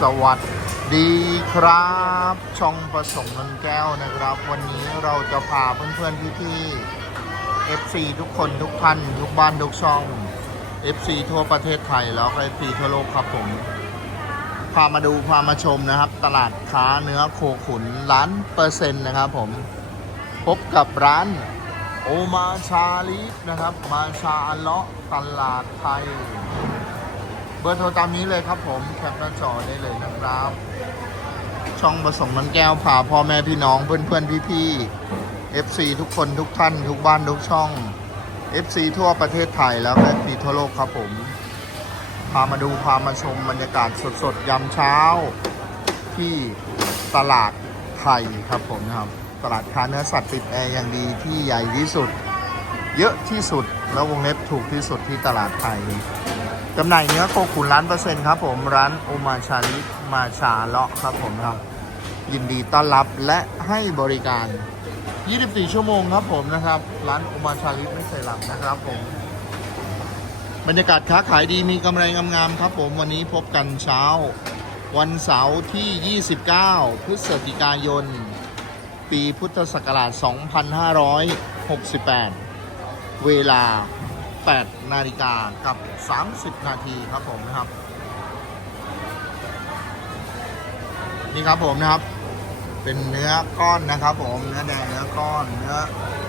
สวัสดีครับ ช่องผสมนนแก้วนะครับ วันนี้เราจะพาเพื่อนๆพี่ๆ FC ทุกคนทุกท่านทุกบ้านทุกช่อง FC ทั่วประเทศไทยแล้วก็ FC ทั่วโลกครับผม พามาดูพามาชมนะครับ ตลาดค้าเนื้อโคขุนล้านเปอร์เซ็นต์นะครับผม พบกับร้านโอมาชาลีฟนะครับ มาชาเลาะตลาดไทย บอร์โทรตามนี้เลยครับผมแคปหน้าจอได้เลยนะครับ ช่องผสมมันแก้วพาพ่อแม่พี่น้องเพื่อนเพื่อนพี่พี่ FC ทุกคนทุกท่าน ทุกบ้านทุกช่อง FC ทั่วประเทศไทยแล้วก็ FC ทั่วโลกครับผม พามาดูพามาชมบรรยากาศสดๆยามเช้า ที่ตลาดไทยครับผมนะครับ ตลาดค้าเนื้อสัตว์ติดแอร์อย่างดีที่ใหญ่ที่สุด เยอะที่สุดแล้ววงเล็บถูกที่สุดที่ตลาดไทย จำหน่ายเนื้อโคขุนล้านเปอร์เซ็นต์ครับผมร้านโอมาชาลิมาชาเลาะครับผมครับ ยินดีต้อนรับและให้บริการ 24 ชั่วโมงครับผมนะครับ ร้านโอมาชาลิไม่เคยหลับนะครับผม บรรยากาศค้าขายดีมีกำไรงามๆครับผมวันนี้พบกันเช้า วันเสาร์ที่ 29 พฤศจิกายน ปีพุทธศักราช 2568 เวลา 8 นาฬิกากับ 30 นาทีครับผมนะครับ นี่ครับผมนะครับ เป็นเนื้อก้อนนะครับผมเนื้อแดงเนื้อก้อนเนื้อ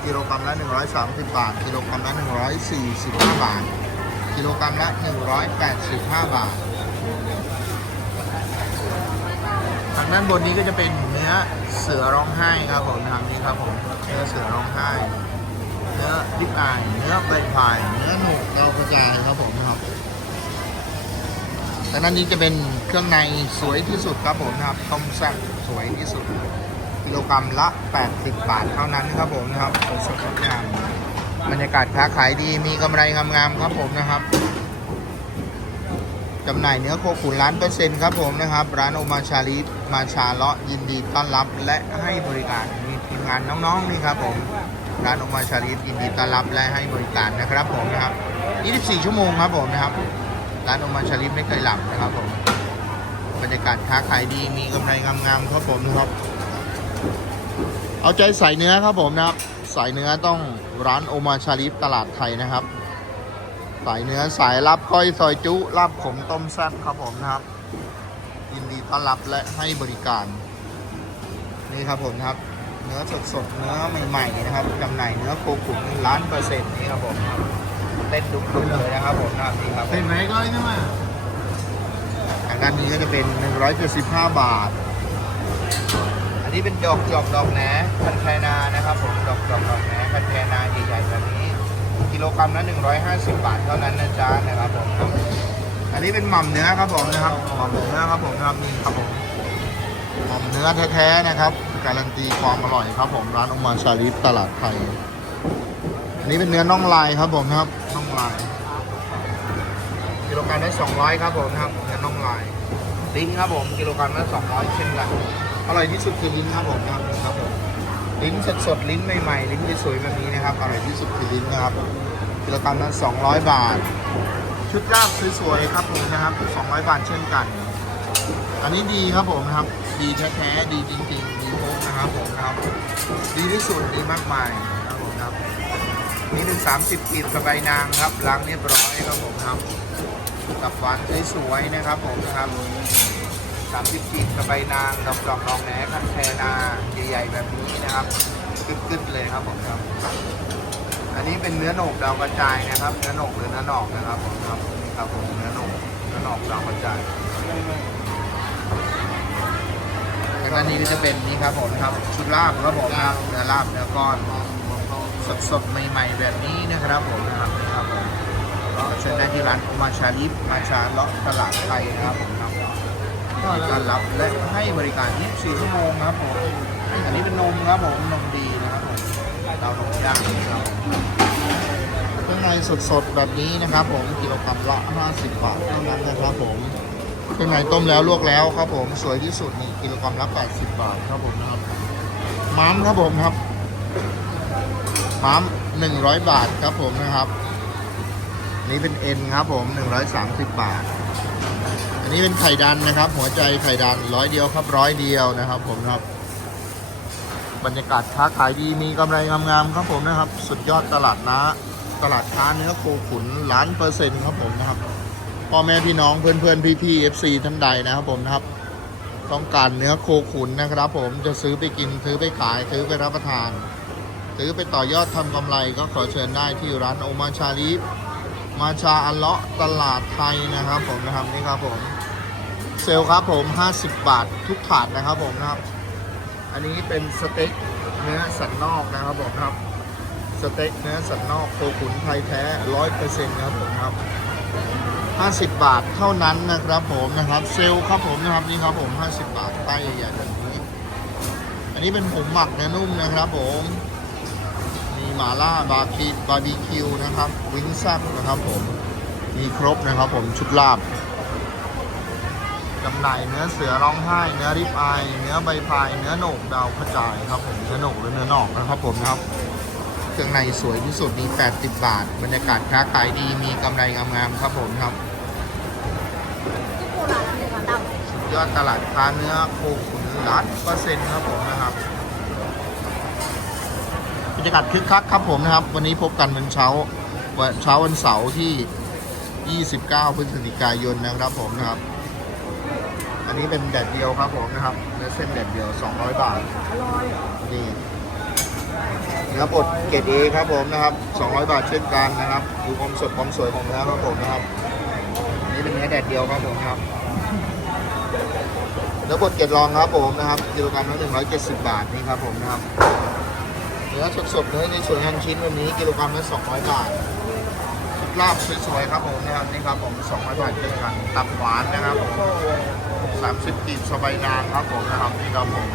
กิโลกรัมละ 130 บาท กิโลกรัมละ 145 บาท กิโลกรัมละ 185 บาท ทางด้านบนนี้ก็จะเป็นเนื้อเสือร้องไห้ครับผมทางนี้ครับผมเนื้อเสือร้องไห้ เนื้อดิบอาย เนื้อใบพาย เนื้อหนูดากระจายครับผมนะครับแต่นั้นนี้จะเป็นเครื่องในสวยที่สุดครับผมนะครับต้มแซ่บสวยที่สุด กิโลกรัมละ 80 บาทเท่านั้นครับผมนะครับสดๆงามบรรยากาศค้าขายดีมีกำไรงามๆครับผมนะครับจำหน่ายเนื้อโคขุนล้านเปอร์เซ็นต์ครับผมนะครับ ร้านโอมาชาลีมาชาเลาะยินดีต้อนรับและให้บริการมีทีมงานน้องๆนี่ครับผม ร้านโอมาชาลีฟยินดีต้อนรับและให้บริการนะครับผมนะครับ 24 ชั่วโมงครับผมนะครับ ร้านโอมาชาลีฟไม่เคยหลับนะครับผม บรรยากาศค้าขายดีมีกำไรงามๆครับผมนะครับ เอาใจใส่เนื้อครับผมนะครับ สายเนื้อต้องร้านโอมาชาลีฟตลาดไทยนะครับ สายเนื้อสายรับก้อยซอยจุลาบขมต้มแซ่บครับผมนะครับ ยินดีต้อนรับและให้บริการ นี่ครับผมนะครับ เนื้อสดๆ เนื้อใหม่ๆนะครับจำหน่ายเนื้อโคขุนล้านเปอร์เซ็นต์นี่ครับผมครับเต้นดุๆเลยนะครับผมนะครับนี่ครับผมเป็นไหมก็ใช่ไหมทางด้านนี้ก็จะเป็น 175 บาท อันนี้เป็นดอกจอกดอกแหนคันแคนานะครับผม ดอกจอกดอกแหนคันแคนาใหญ่ๆแบบนี้ กิโลกรัมละ150 บาทเท่านั้นนะจ๊ะนะครับผมครับอันนี้เป็นหม่อมเนื้อครับผมนะครับหม่อมเนื้อครับผมนะครับนี่ครับผมหม่อมเนื้อแท้ๆนะครับ การันตีความอร่อยครับผมร้านอมาชาลิฟตลาดไทย อันนี้เป็นเนื้อน่องลายครับผมนะครับน่องลายกิโลกรัมละ200ครับผมนะครับเนื้อน่องลายลิ้นครับผมกิโลกรัมละ200เช่นกันอร่อยที่สุดคือลิ้นครับผมนะครับครับผมลิ้นสดๆลิ้นใหม่ๆลิ้นสวยๆแบบนี้นะครับอร่อยที่สุดคือลิ้นนะครับกิโลกรัมละ200 บาท ชุดลาบสวยๆครับผมนะครับ200 บาทเช่นกัน อันนี้ดีครับผมนะครับ ดีแท้ๆดีจริงๆ ครับผมครับ ดีที่สุดดีมากมายครับผมครับนี่เป็น30กีบสบายนางครับล้างเรียบร้อยครับผมครับกับหวานสวยๆนะครับผมครับสามสิบจีบกระใบนางดอกดอกดอกแหนคันแคนาใหญ่ๆแบบนี้นะครับกึดๆเลยครับผมครับ อันนี้เป็นเนื้อโหนกดาวกระจายนะครับ เนื้อโหนกหรือเนื้อหนอกนะครับผมครับนี่ครับผมเนื้อโหนกเนื้อหนอกดาวกระจาย แล้วก็นี้ก็จะเป็นนี่ครับผมครับชุดลาบครับผมครับเนื้อลาบเนื้อก้อนสดๆใหม่ ๆ แบบนี้นะครับผมนะครับครับผมก็เชิญได้ที่ร้านมาชาลิฟมาชาเลาะตลาดไทยนะครับผมครับต้อนรับและให้บริการ24ชั่วโมงครับผมอันนี้เป็นนมครับผมนมดีนะครับผมเรานมย่างนะครับเครื่องในสดๆแบบนี้นะครับผมกิโลกรัมละ50บาทเท่านั้นนะครับผม เครื่องในต้มแล้วลวกแล้วครับผมสวยที่สุดนี่กิโลกรัมละ80 บาทครับผมนะครับม้ามครับผมครับม้าม100 บาทครับผมนะครับ นี่เป็นเอ็นครับผม 130 บาท อันนี้เป็นไข่ดันนะครับ หัวใจไข่ดันร้อยเดียวครับร้อยเดียวนะครับ ผมครับ บรรยากาศค้าขายดีมีกำไรงามๆครับผมนะครับ สุดยอดตลาดนะ ตลาดค้าเนื้อโคขุนล้านเปอร์เซ็นต์ครับผมนะครับ พ่อแม่พี่น้องเพื่อนๆพี่ๆ FC ท่านใดนะครับผมนะครับ ต้องการเนื้อโคขุนนะครับ ผมจะซื้อไปกินซื้อไปขายซื้อไปรับประทาน ซื้อไปต่อยอดทำกำไรก็ขอเชิญได้ที่ร้านโอมาชาลีฟมาชาอัลเลาะตลาดไทยนะครับ ผมนะครับนี่ครับผม เซลลครับผม 50 บาททุกถาดนะครับผมนะครับ อันนี้เป็นสเต็กเนื้อสันนอกนะครับผมครับสเต็กเนื้อสันนอกโคขุนไทยแท้ร้อยเปอร์เซ็นต์ครับผมครับ 50 บาทเท่านั้นนะครับผมนะครับ เซลครับผมนะครับนี่ครับผม 50 บาทป้ใหญ่ๆแบบนี้ อันนี้เป็นผงหมักเนื้อนุ่มนะครับผมมีหมาล่าบาร์บีบาร์บีคิวนะครับวิงซับนะครับผมมีครบนะครับผมชุดลาบจำหน่ายเนื้อเสือร้องไห้ เนื้อริบอาย เนื้อใบพาย เนื้อโหนกดาวกระจายครับผมเนื้อโหนกหรือเนื้อหนอกนะครับผมนะครับเครื่องในสวยที่สุดมี 80 บาท บรรยากาศค้าขายดีมีกำไรงามๆครับผมครับ อดตลาดค้าเนื้อโคขุนล้านเปอร์เซ็นต์ครับผมนะครับบรรยากาศคึกคักครับผมนะครับ วันนี้พบกันวันเช้าวันเช้าวันเสาร์ที่ 29 พฤศจิกายนนะครับผมนะครับ อันนี้เป็นแดดเดียวครับผมนะครับเนื้อเส้นแดดเดียว 200 บาทนี่เนื้อบดเกรดเอครับผมนะครับ 200 บาทเช่นกันนะครับดูความสดความสวยของเนื้อครับผมนะครับ อันนี้เป็นเนื้อแดดเดียวครับผมครับ เนื้อบดเกรดรองครับผมนะครับกิโลกรัมละ170บบาทนี่ครับผมนะครับเนื้อสดๆเนื้อในส่วนหั่นชิ้นวันนี้กิโลกรัมละ200บาทชุดลาบสวยๆครับผมนะครับนี่ครับผม200บาทเช่นกันตับหวานนะครับผม30กีบสบายนางครับผมนะครับนี่ครับผม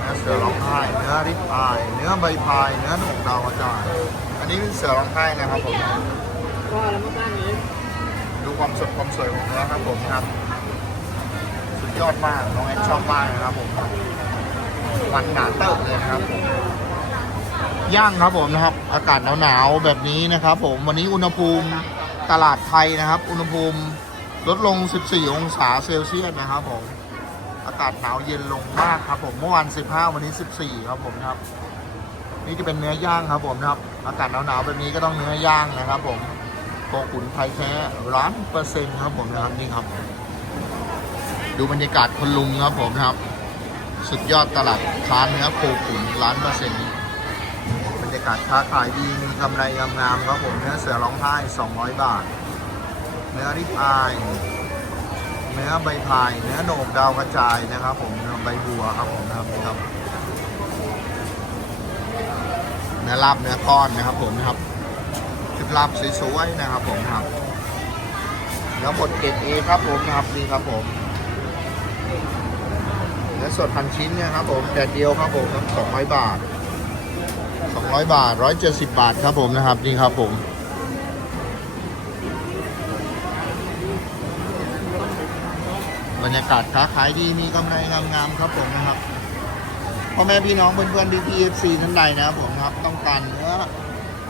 เนื้อเสือร้องไห้เนื้อริบอาย เนื้อใบพายเนื้อหนกดาวกระจายอันนี้เป็นเสือร้องไห้นะครับผมก็แล้วเมื่อบ้านนี้ดูความสดความสวยของเนื้อครับผมครับ ยอดมาก น้องแอนชอบมากนะครับผมมันหนาเติบเลยนะครับผมย่างครับผมนะครับ อากาศหนาวๆแบบนี้นะครับผมวันนี้อุณหภูมิตลาดไทยนะครับ อุณหภูมิลดลง 14 องศาเซลเซียสนะครับผมอากาศหนาวเย็นลงมากครับผมเมื่อวาน15 วันนี้ 14 ครับผมนะครับ นี่จะเป็นเนื้อย่างครับผมนะครับ อากาศหนาวๆแบบนี้ก็ต้องเนื้อย่างนะครับ ผมโคขุนไทยแท้ร้านเปอร์เซ็นต์ครับผมนะครับนี่ครับ ดูบรรยากาศคนลุงครับผมครับ สุดยอดตลาดค้าเนื้อโคขุนร้านเปอร์เซ็นต์บรรยากาศค้าขายดีมีกำไรงามๆครับผมเนื้อเสือร้องไห้ 200 บาท เนื้อริบอายเนื้อใบพาย เนื้อโหนกดาวกระจายนะครับผมเนื้อใบบัวครับผมนะครับครับ เนื้อลาบเนื้อก้อนนะครับผมนะครับชุดลาบสวยๆนะครับผมครับ เนื้อบดเกรดเอครับผมนะครับนี่ครับผม เนื้อสดพันชิ้นเนี่ยครับผมแดดเดียวครับผมสองร้อยบาทสองร้อยบาทร้อยเจ็ดสิบบาทครับผมนะครับนี่ครับผมบรรยากาศค้าขายดีมีกำไรงามๆครับผมนะครับพ่อแม่พี่น้องเพื่อนๆที่พีเอฟซีท่านใดนะครับผมครับต้องการเนื้อ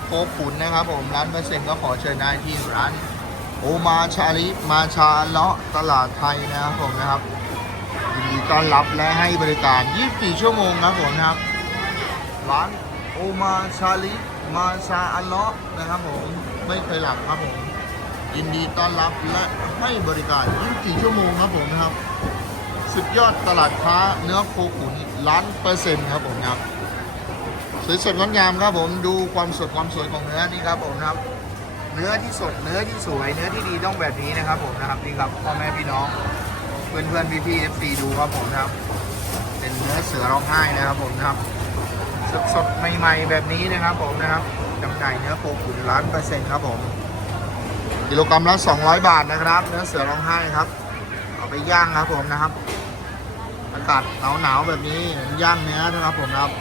โคขุนนะครับผมร้านเปอร์เซ็นต์ก็ขอเชิญได้ที่ร้านโอมาชาลิมาชาเลาะตลาดไทยนะครับผมนะครับ ต้อนรับและให้บริการ 24 ชั่วโมงนะครับผมนะครับ ร้านโอมาชาลิมาชาอัลเลาะนะครับผมไม่เคยหลับครับผมยินดีต้อนรับและให้บริการ 24 ชั่วโมงครับผมนะครับ สุดยอดตลาดค้าเนื้อโคขุนล้านเปอร์เซ็นต์ครับผมครับสวยสดงดงามครับผมดูความสดความสวยของเนื้อนี่ครับผมนะครับ เนื้อที่สดเนื้อที่สวย เนื้อที่ดีต้องแบบนี้นะครับผมนะครับนี่ครับพ่อแม่พี่น้อง พื่อนเพื่อนพี่พี่เอฟซีดูครับผมนะครับ เป็นเนื้อเสือร้องไห้นะครับผมนะครับ สดสดใหม่ๆแบบนี้นะครับผมนะครับจำหน่ายเนื้อโคขุนล้านเปอร์เซ็นต์ครับผมกิโลกรัมละ200 บาทนะครับ เนื้อเสือร้องไห้ครับ เอาไปย่างครับผมนะครับ อากาศหนาวๆแบบนี้ย่างเนื้อนะครับผมนะครับ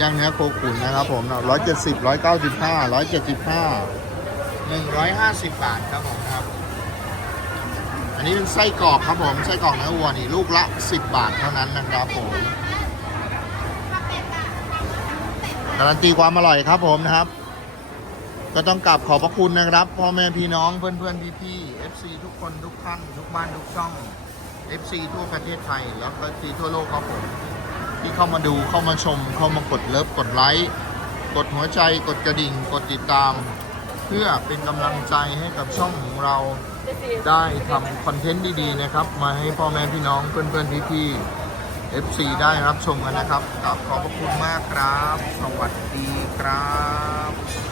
ย่างเนื้อโคขุนนะครับผมร้อยเจ็ดสิบร้อยเก้าสิบห้าร้อยเจ็ดสิบห้าหนึ่งร้อยห้าสิบบาทครับผม นนี้เป็นไส้กรอกครับผมไส้กรอกเนื้อวัวนี่ลูกละสิบบาทเท่านั้นนะครับผมการันตีความอร่อยครับผมนะครับ ก็ต้องกราบขอบพระคุณนะครับพ่อแม่พี่น้องเพื่อนเพื่อนพี่พี่ๆ FC ทุกคนทุกท่านทุกบ้านทุกช่อง FC ทั่วประเทศไทย แล้วก็ FC ทั่วโลกครับผมที่เข้ามาดูเข้ามาชม เข้ามากดเลิฟกดไลค์กดหัวใจกดกระดิ่ง กดติดตาม เพื่อเป็นกำลังใจให้กับช่องของเรา ได้ทำคอนเทนต์ดีๆนะครับ มาให้พ่อแม่พี่น้องเพื่อนๆพี่ๆ FC ได้รับชมกันนะครับกราบขอบพระคุณมากครับ สวัสดีครับ